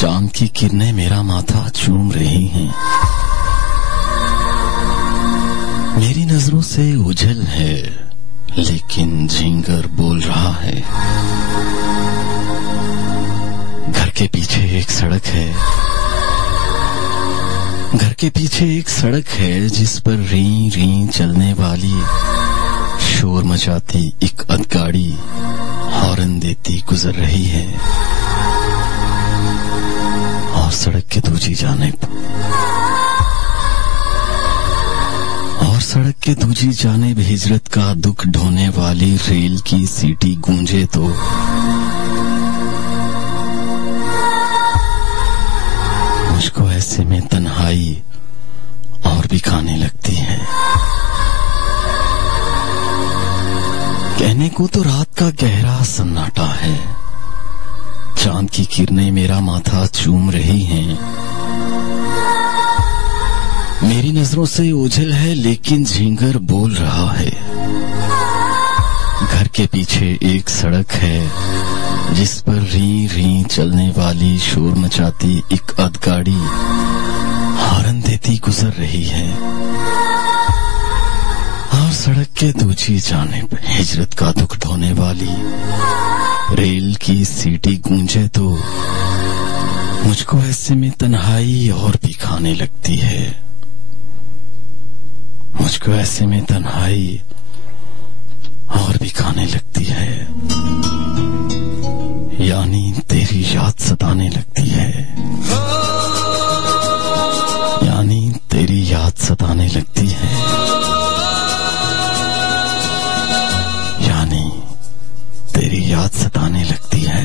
चांद की किरणें मेरा माथा चूम रही हैं। मेरी नजरों से ओझल है लेकिन झिंगर बोल रहा है। घर के पीछे एक सड़क है, घर के पीछे एक सड़क है जिस पर री री चलने वाली, शोर मचाती एक अधगाड़ी हॉर्न देती गुजर रही है। और सड़क के दूसरी जानिब सड़क के दूसरी जानिब हिजरत का दुख ढोने वाली रेल की सीटी गूंजे तो मुझको ऐसे में तन्हाई और भी खाने लगती है। कहने को तो रात का गहरा सन्नाटा है, चांद की किरणें मेरा माथा चूम रही हैं। मेरी नजरों से ओझल है लेकिन झिंगर बोल रहा है। घर के पीछे एक सड़क है जिस पर री री चलने वाली, शोर मचाती एक अधगाड़ी हॉर्न देती गुजर रही है। और सड़क के दूसरी जानिब हिजरत का दुख ढोने वाली रेल की सीटी गूंजे तो मुझको ऐसे में तन्हाई और भी खाने लगती है। मुझको ऐसे में तन्हाई और भी खाने लगती है, यानी तेरी याद सताने लगती है, यानी तेरी याद सताने लगती है, यानी तेरी याद सताने लगती है।